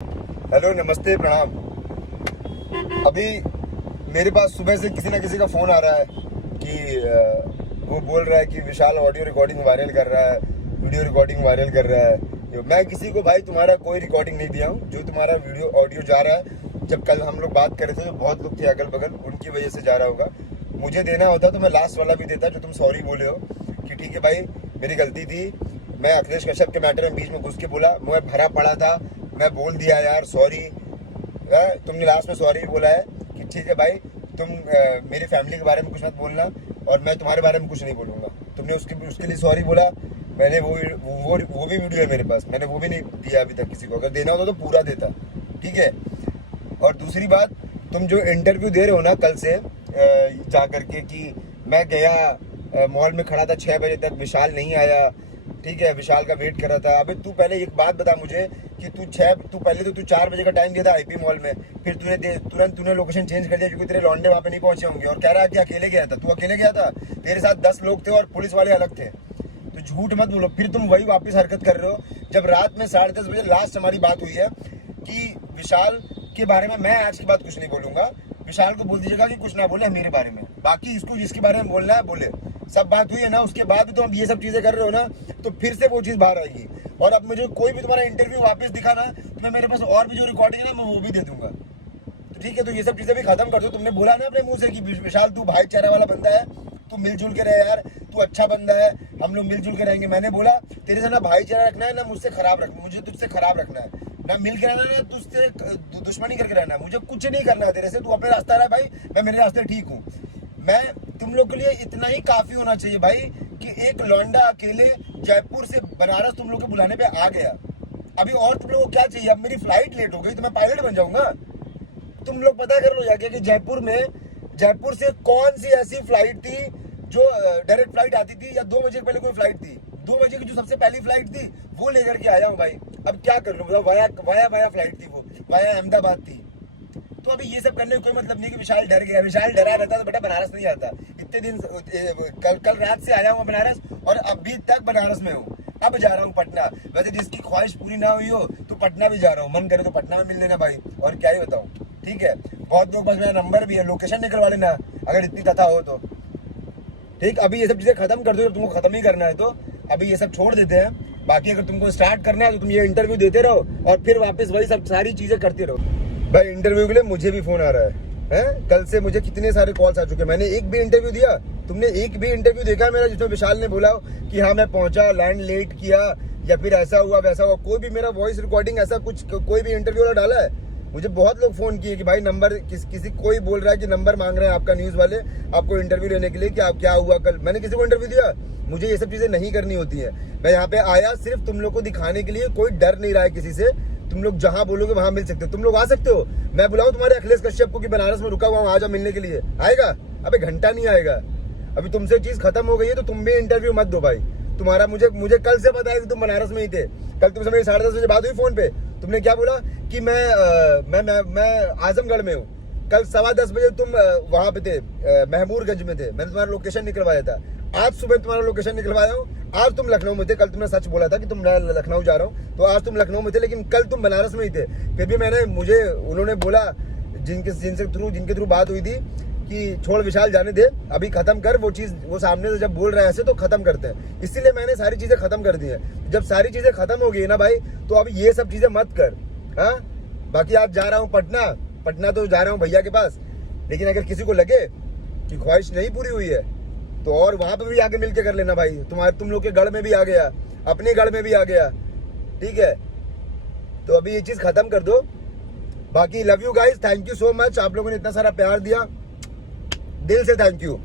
Hello, नमस्ते, प्रणाम। अभी मेरे पास सुबह से किसी ना किसी का फ़ोन आ रहा है कि वो बोल रहा है कि विशाल ऑडियो रिकॉर्डिंग वायरल कर रहा है, वीडियो रिकॉर्डिंग वायरल कर रहा है। मैं किसी को भाई तुम्हारा कोई रिकॉर्डिंग नहीं दिया हूँ। जो तुम्हारा वीडियो ऑडियो जा रहा है, जब कल हम लोग बात कर रहे थे तो बहुत लोग थे अगल बगल, उनकी वजह से जा रहा होगा। मुझे देना होता तो मैं लास्ट वाला भी देता जो तुम सॉरी बोले हो कि ठीक है भाई मेरी गलती थी, मैं अखिलेश कश्यप के मैटर में बीच में घुस के बोला, मुझे भरा पड़ा था, मैं बोल दिया यार सॉरी। तुमने लास्ट में सॉरी बोला है कि ठीक है भाई तुम मेरी फैमिली के बारे में कुछ मत बोलना और मैं तुम्हारे बारे में कुछ नहीं बोलूँगा। तुमने उसके लिए सॉरी बोला। मैंने वो भी वीडियो है मेरे पास, मैंने वो भी नहीं दिया अभी तक किसी को। अगर देना होता तो पूरा देता, ठीक है। और दूसरी बात, तुम जो इंटरव्यू दे रहे हो ना कल से जा करके कि मैं गया मॉल में खड़ा था 6 बजे तक, विशाल नहीं आया, ठीक है, विशाल का वेट कर रहा था। अबे तू पहले एक बात बता मुझे कि तू पहले तो 4 बजे का टाइम दिया था आईपी मॉल में, फिर तुरंत तूने लोकेशन चेंज कर दिया क्योंकि तेरे लौंडे वहाँ पे नहीं पहुंचे होंगे, और कह रहा है कि अकेले गया था। तू अकेले गया था, तेरे साथ 10 लोग थे और पुलिस वाले अलग थे। तो झूठ मत बोलो। फिर तुम वही वापस हरकत कर रहे हो जब रात में 10:30 बजे लास्ट हमारी बात हुई है कि विशाल के बारे में मैं आज की बात कुछ नहीं बोलूंगा। विशाल को बोल दीजिएगा कि कुछ ना बोले मेरे बारे में, बाकी इसको जिसके बारे में बोलना है बोले। सब बात हुई है ना, उसके बाद भी तो हम ये सब चीजें कर रहे हो ना, तो फिर से वो चीज बाहर आएगी। और अब मुझे कोई भी तुम्हारा इंटरव्यू वापस दिखाना तो मैं, मेरे पास और भी जो रिकॉर्डिंग है ना मैं वो भी दे दूंगा। तो ठीक है, तो ये सब चीजें भी खत्म कर दो। तुमने बोला ना अपने मुंह से कि विशाल तू भाईचारा वाला बंदा है, तू मिलजुल के रहे यार, तू अच्छा बंदा है, हम लोग मिलजुल के रहेंगे। मैंने बोला तेरे से ना भाईचारा रखना है ना मुझसे खराब रखना, मुझे तुझसे खराब रखना है ना, मिल के रहना है तुझसे दुश्मनी करके रहना है। मुझे कुछ नहीं करना है तेरे से, तू अपने रास्ता रहा भाई, मैं मेरे रास्ते ठीक हूँ। मैं तुम लोग के लिए इतना ही काफी होना चाहिए भाई कि एक लौंडा अकेले जयपुर से बनारस तुम लोग के बुलाने पे आ गया। अभी और तुम लोग को क्या चाहिए? अब मेरी फ्लाइट लेट हो गई तो मैं पायलट बन जाऊंगा? तुम लोग पता कर लो जाके कि जयपुर से कौन सी ऐसी फ्लाइट थी जो डायरेक्ट फ्लाइट आती थी, या 2 बजे पहले कोई फ्लाइट थी। 2 बजे की जो सबसे पहली फ्लाइट थी वो लेकर के आया हूँ भाई। अब क्या कर लूँ बताओ? वाया फ्लाइट थी, वो वाया अहमदाबाद थी। तो अभी ये सब करने का कोई मतलब नहीं कि विशाल डर गया। विशाल डरा रहता तो बेटा बनारस नहीं आता। इतने दिन कल रात से आया हूँ बनारस और अभी तक बनारस में हूँ। अब जा रहा हूँ पटना। वैसे जिसकी ख्वाहिश पूरी ना हुई हो तो पटना भी जा रहा हूँ, मन करे तो पटना में मिल लेना भाई, और क्या ही बताऊँ। ठीक है, बहुत लोग, बस मेरा नंबर भी है, लोकेशन निकलवा लेना अगर इतनी कथा हो तो। ठीक, अभी ये सब चीजें खत्म कर दो। जब तुमको खत्म ही करना है तो अभी ये सब छोड़ देते हैं। बाकी अगर तुमको स्टार्ट करना है तो तुम ये इंटरव्यू देते रहो और फिर वापस वही सब सारी चीजें करते रहो। भाई इंटरव्यू के लिए मुझे भी फोन आ रहा है? कल से मुझे कितने सारे कॉल्स आ चुके हैं। मैंने एक भी इंटरव्यू दिया? तुमने एक भी इंटरव्यू देखा मेरा जिसमें विशाल ने बोला कि हाँ मैं पहुंचा, लैंड लेट किया, या फिर ऐसा हुआ वैसा हुआ? कोई भी मेरा वॉइस रिकॉर्डिंग ऐसा कुछ कोई भी इंटरव्यू वाला डाला है? मुझे बहुत लोग फोन किए कि भाई नंबर किसी कोई बोल रहा है कि नंबर मांग रहे हैं आपका, न्यूज वाले आपको इंटरव्यू लेने के लिए कि आप क्या हुआ कल। मैंने किसी को इंटरव्यू दिया? मुझे ये सब चीजें नहीं करनी होती है। मैं यहाँ पे आया सिर्फ तुम लोग को दिखाने के लिए। कोई डर नहीं रहा है किसी से। तुम लोग जहां बोलोगे वहां मिल सकते हो, तुम लोग आ सकते हो। मैं बुलाऊं तुम्हारे अखिलेश कश्यप को कि बनारस में रुका हुआ हूं, आ जा मिलने के लिए? आएगा? अबे घंटा नहीं आएगा। अभी तुमसे चीज खत्म हो गई है तो तुम भी इंटरव्यू मत दो भाई। तुम्हारा मुझे कल से पता है कि तुम बनारस में ही थे। कल तुमसे मेरी 10:30 बजे बात हुई फोन पे। तुमने क्या बोला कि मैं आजमगढ़ में हूँ। कल 10:15 बजे तुम वहां पे थे, महमूरगंज में थे। मैंने तुम्हारा लोकेशन निकलवाया था। आज सुबह तुम्हारा लोकेशन निकलवाया हूँ। आज तुम लखनऊ में थे। कल तुमने सच बोला था कि तुम लखनऊ जा रहा हूँ, तो आज तुम लखनऊ में थे, लेकिन कल तुम बनारस में ही थे। फिर भी उन्होंने बोला जिनके थ्रू बात हुई थी कि छोड़ विशाल, जाने दे, अभी खत्म कर वो चीज। वो सामने से जब बोल रहे हैं ऐसे तो खत्म करते हैं, इसीलिए मैंने सारी चीजें खत्म कर दी है। जब सारी चीजें खत्म हो गई ना भाई, तो अब ये सब चीजें मत कर। हाँ, बाकी आज जा रहा हूँ पटना तो जा रहा हूँ भैया के पास, लेकिन अगर किसी को लगे कि ख्वाहिश नहीं पूरी हुई है तो और वहां पे भी आके मिलके कर लेना भाई। तुम लोग के गढ़ में भी आ गया, अपने गढ़ में भी आ गया, ठीक है। तो अभी ये चीज खत्म कर दो। बाकी love you guys, thank you so much. आप लोगों ने इतना सारा प्यार दिया, दिल से थैंक यू।